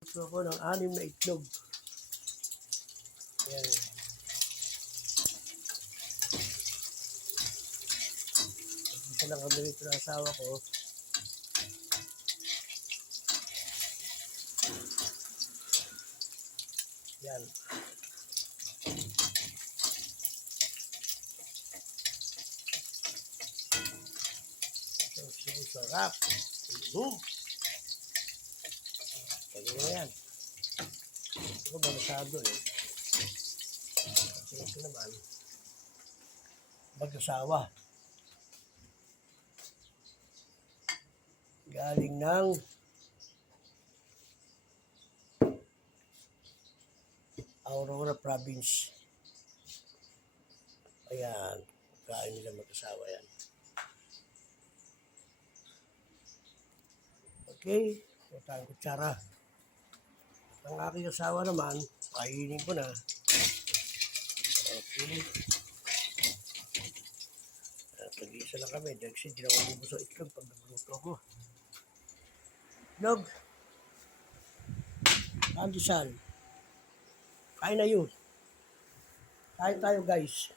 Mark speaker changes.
Speaker 1: Gusto ko ng anim na itlog. Ayan. Isa lang kami rito ng asawa ko. Yan. Ito, sarap. Boom! Pwede na yan. Ito ba masyado eh. Ito naman, mag-asawa. Galing ng Aurora Province. Ayan, kain nila mag-asawa yan. Okay, tayong kutsara. Ang aking asawa naman, kainin ko na. Okay. Nag-iisa lang kami, dahil kasi di na ako bubos ng itlog pag nagluto ko. Itlog. Pandesal. Kain na yun. Kain tayo guys.